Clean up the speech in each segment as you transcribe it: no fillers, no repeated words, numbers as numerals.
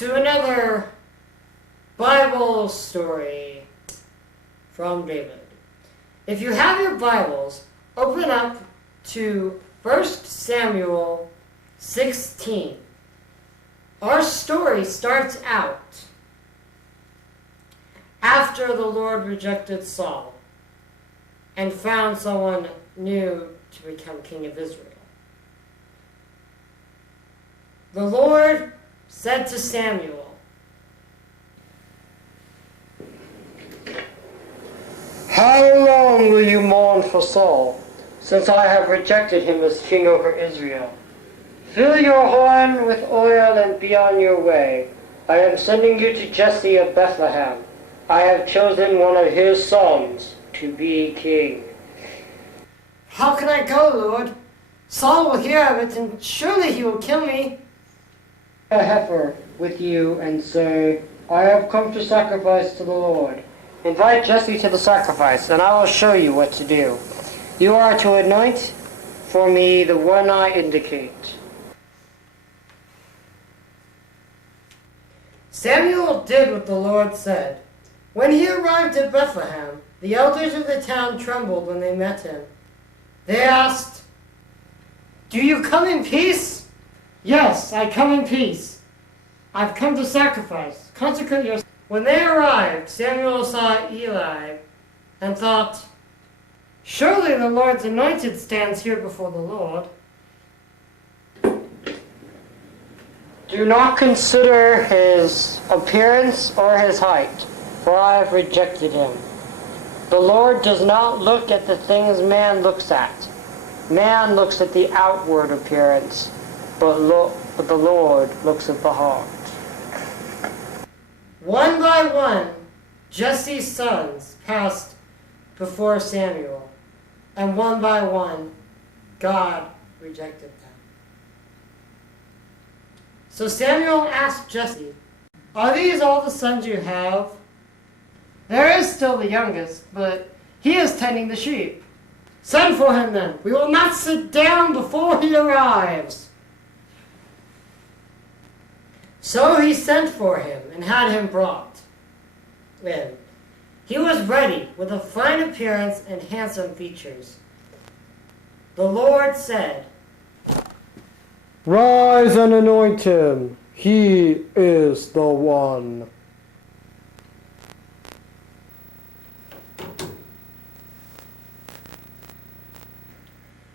to another Bible story from David. If you have your Bibles, open up to 1 Samuel 16. Our story starts out after the Lord rejected Saul and found someone new to become king of Israel. The Lord said to Samuel, "How long will you mourn for Saul, since I have rejected him as king over Israel? Fill your horn with oil and be on your way. I am sending you to Jesse of Bethlehem. I have chosen one of his sons to be king." "How can I go, Lord? Saul will hear of it, and surely he will kill me." "A heifer with you and say, 'I have come to sacrifice to the Lord.' Invite Jesse to the sacrifice, and I will show you what to do. You are to anoint for me the one I indicate." Samuel did what the Lord said. When he arrived at Bethlehem, the elders of the town trembled when they met him. They asked, "Do you come in peace?" "Yes, I come in peace. I've come to sacrifice. Consecrate yourself." When they arrived, Samuel saw Eli and thought, "Surely the Lord's anointed stands here before the Lord." "Do not consider his appearance or his height, for I have rejected him. The Lord does not look at the things man looks at. Man looks at the outward appearance, but the Lord looks at the heart." One by one, Jesse's sons passed before Samuel, and one by one, God rejected them. So Samuel asked Jesse, "Are these all the sons you have?" "There is still the youngest, but he is tending the sheep." "Send for him then. We will not sit down before he arrives." So he sent for him and had him brought in. He was ready with a fine appearance and handsome features. The Lord said, "Rise and anoint him. He is the one."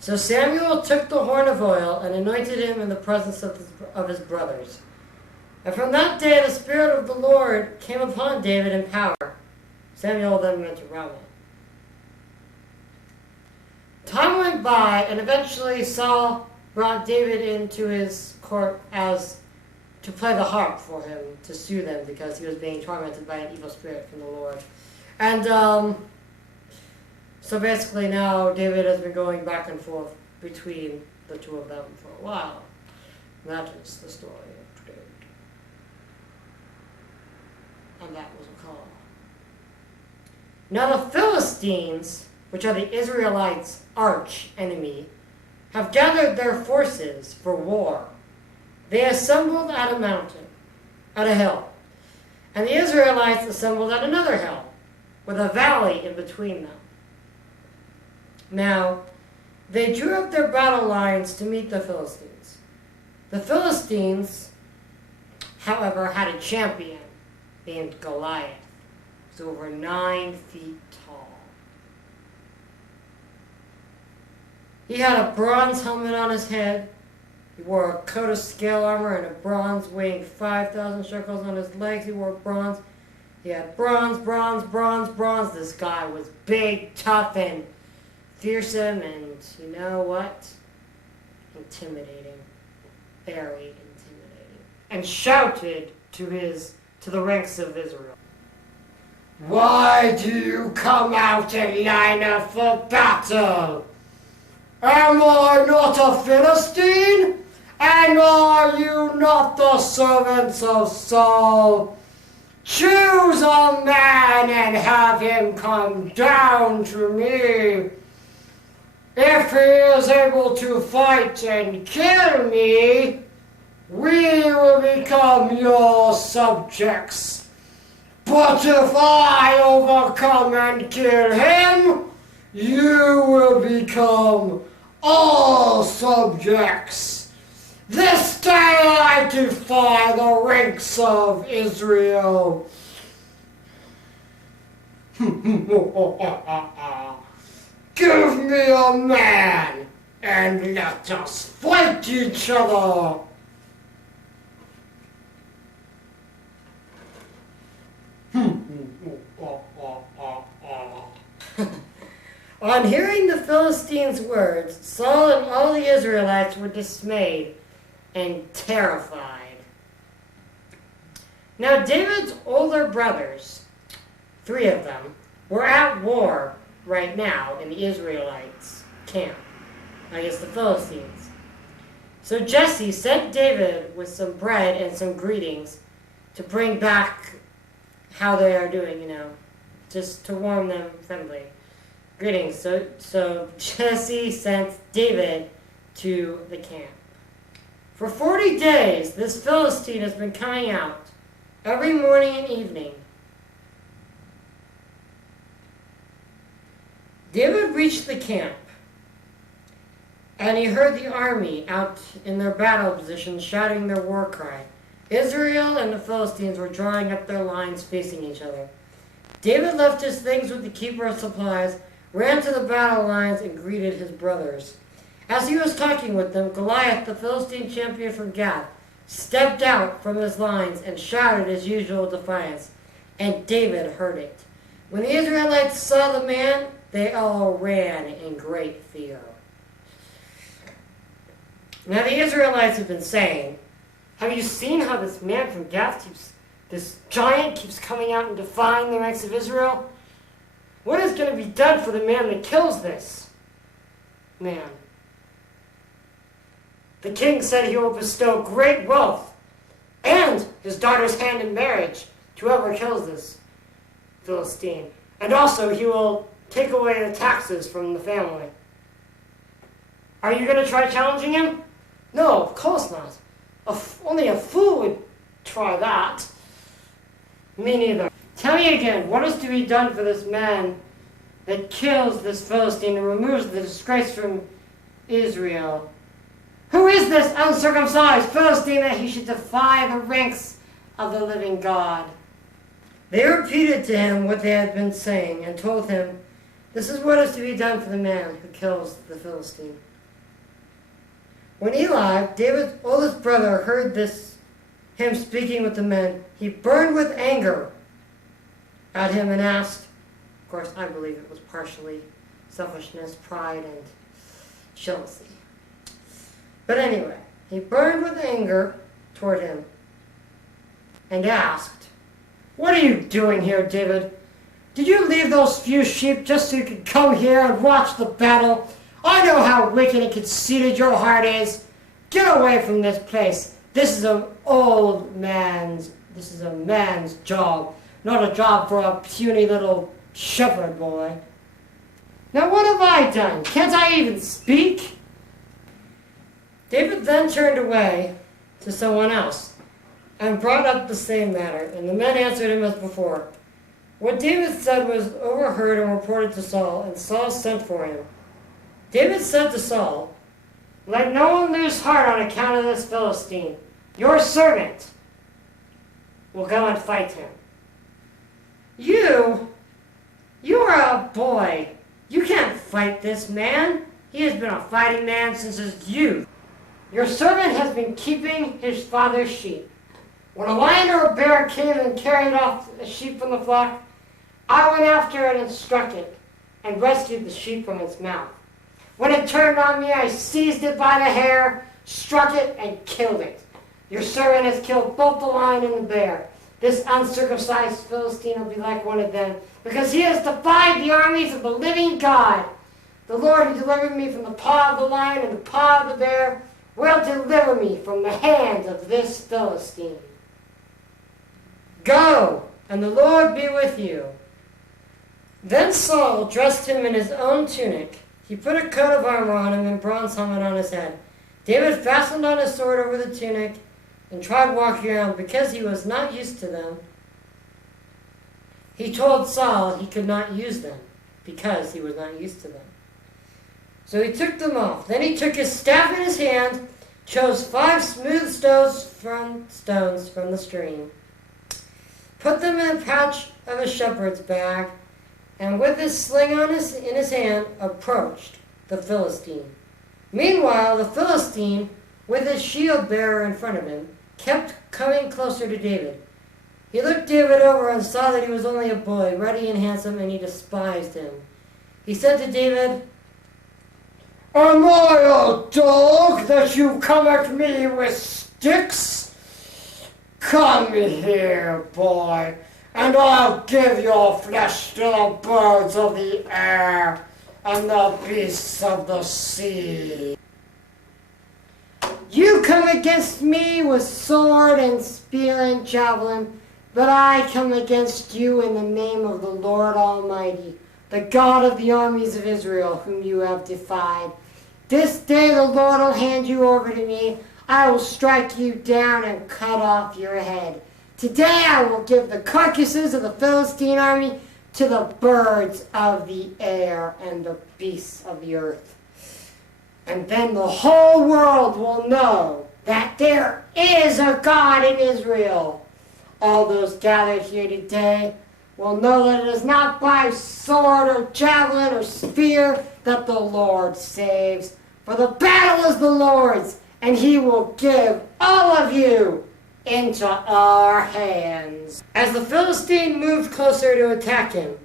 So Samuel took the horn of oil and anointed him in the presence of his brothers. And from that day the Spirit of the Lord came upon David in power. Samuel then went to Ramah. Time went by, and eventually Saul brought David into his court to play the harp for him, to soothe him, because he was being tormented by an evil spirit from the Lord. And so basically now David has been going back and forth between the two of them for a while. And that is the story of today. And that was a call. Now the Philistines, which are the Israelites' arch enemy, have gathered their forces for war. They assembled at a mountain, at a hill, and the Israelites assembled at another hill, with a valley in between them. Now, they drew up their battle lines to meet the Philistines. The Philistines, however, had a champion named Goliath. He was over 9 feet tall. He had a bronze helmet on his head. He wore a coat of scale armor and a bronze weighing 5,000 shekels on his legs. He wore bronze. He had bronze. This guy was big, tough, and fearsome, and you know what? Intimidating. Very intimidating. And shouted to the ranks of Israel, "Why do you come out and line up for battle? Am I not a Philistine? And are you not the servants of Saul? Choose a man and have him come down to me. If he is able to fight and kill me, we will become your subjects. But if I overcome and kill him, you will become all subjects. This day I defy the ranks of Israel. Give me a man, and let us fight each other. On hearing the Philistines' words, Saul and all the Israelites were dismayed and terrified. Now David's older brothers, 3 of them, were at war right now in the Israelites' camp against the Philistines. So Jesse sent David with some bread and some greetings to bring back how they are doing, just to warm them friendly. Greetings. So Jesse sent David to the camp. For 40 days, this Philistine has been coming out every morning and evening. David reached the camp, and he heard the army out in their battle position shouting their war cry. Israel and the Philistines were drawing up their lines facing each other. David left his things with the keeper of supplies, ran to the battle lines, and greeted his brothers. As he was talking with them, Goliath, the Philistine champion from Gath, stepped out from his lines and shouted his usual defiance, and David heard it. When the Israelites saw the man, they all ran in great fear. Now the Israelites have been saying, have you seen how this man from Gath this giant keeps coming out and defying the ranks of Israel? What is going to be done for the man that kills this man? The king said he will bestow great wealth and his daughter's hand in marriage to whoever kills this Philistine. And also he will take away the taxes from the family. Are you going to try challenging him? No, of course not. Only a fool would try that. Me neither. Tell me again, what is to be done for this man that kills this Philistine and removes the disgrace from Israel? Who is this uncircumcised Philistine that he should defy the ranks of the living God? They repeated to him what they had been saying and told him, this is what is to be done for the man who kills the Philistine. When Eli, David's oldest brother, heard him speaking with the men, he burned with anger at him and asked, of course I believe it was partially selfishness, pride, and jealousy. But anyway, he burned with anger toward him and asked, what are you doing here, David? Did you leave those few sheep just so you could come here and watch the battle? I know how wicked and conceited your heart is. Get away from this place. This is a man's job, not a job for a puny little shepherd boy. Now what have I done? Can't I even speak? David then turned away to someone else and brought up the same matter, and the men answered him as before. What David said was overheard and reported to Saul, and Saul sent for him. David said to Saul, let no one lose heart on account of this Philistine. Your servant will go and fight him. You are a boy. You can't fight this man. He has been a fighting man since his youth. Your servant has been keeping his father's sheep. When a lion or a bear came and carried off a sheep from the flock, I went after it and struck it and rescued the sheep from its mouth. When it turned on me, I seized it by the hair, struck it, and killed it. Your servant has killed both the lion and the bear. This uncircumcised Philistine will be like one of them, because he has defied the armies of the living God. The Lord who delivered me from the paw of the lion and the paw of the bear will deliver me from the hand of this Philistine. Go, and the Lord be with you. Then Saul dressed him in his own tunic. He put a coat of armor on him and bronze helmet on his head. David fastened on his sword over the tunic and tried walking around because he was not used to them. He told Saul he could not use them because he was not used to them. So he took them off. Then he took his staff in his hand, chose 5 smooth stones from the stream, put them in a pouch of a shepherd's bag, and with his sling in his hand, approached the Philistine. Meanwhile, the Philistine, with his shield bearer in front of him, kept coming closer to David. He looked David over and saw that he was only a boy, ruddy and handsome, and he despised him. He said to David, "Am I a dog that you come at me with sticks? Come here, boy, and I'll give your flesh to the birds of the air and the beasts of the sea. You come against me with sword and spear and javelin, but I come against you in the name of the Lord Almighty, the God of the armies of Israel, whom you have defied. This day the Lord will hand you over to me. I will strike you down and cut off your head. Today I will give the carcasses of the Philistine army to the birds of the air and the beasts of the earth. And then the whole world will know that there is a God in Israel. All those gathered here today will know that it is not by sword or javelin or spear that the Lord saves. For the battle is the Lord's, and he will give all of you into our hands." As the Philistine moved closer to attack him,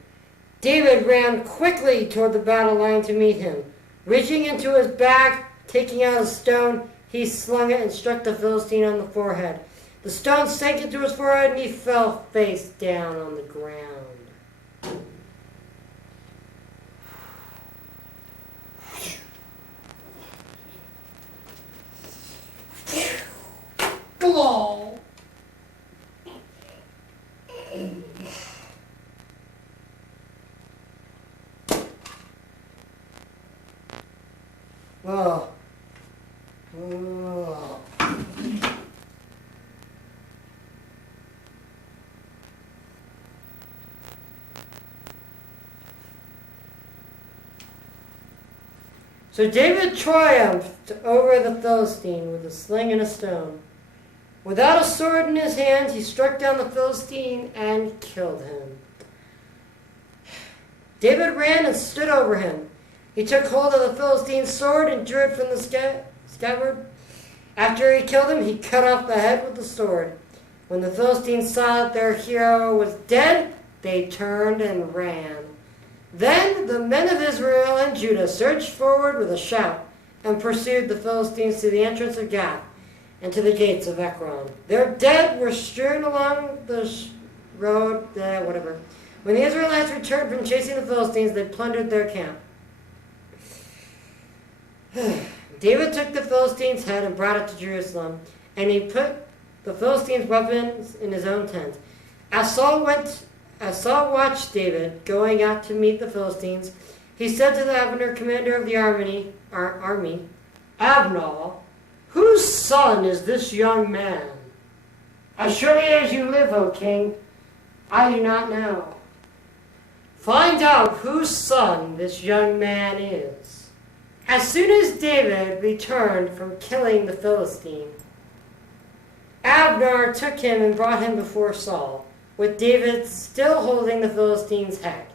David ran quickly toward the battle line to meet him. Reaching into his bag, taking out a stone, he slung it and struck the Philistine on the forehead. The stone sank into his forehead and he fell face down on the ground. Oh. Oh. Oh. So David triumphed over the Philistine with a sling and a stone. Without a sword in his hand, he struck down the Philistine and killed him. David ran and stood over him. He took hold of the Philistine's sword and drew it from the scabbard. After he killed him, he cut off the head with the sword. When the Philistines saw that their hero was dead, they turned and ran. Then the men of Israel and Judah surged forward with a shout and pursued the Philistines to the entrance of Gath and to the gates of Ekron. Their dead were strewn along the road, whatever. When the Israelites returned from chasing the Philistines, they plundered their camp. David took the Philistine's head and brought it to Jerusalem, and he put the Philistines' weapons in his own tent. As Saul watched David going out to meet the Philistines, he said to the Abner, commander of the army, "Abner, whose son is this young man?" "As surely as you live, O king, I do not know." "Find out whose son this young man is." As soon as David returned from killing the Philistine, Abner took him and brought him before Saul, with David still holding the Philistine's head.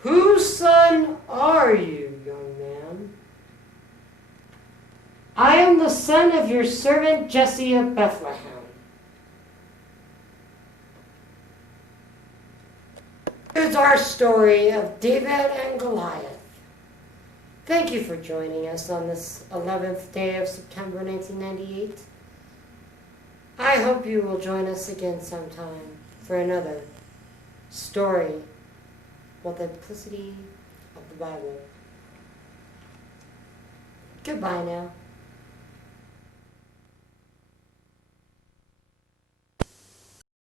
"Whose son are you, young man?" "I am the son of your servant Jesse of Bethlehem." Here's our story of David and Goliath. Thank you for joining us on this 11th day of September 1998. I hope you will join us again sometime for another story multiplicity of the Bible. Goodbye now.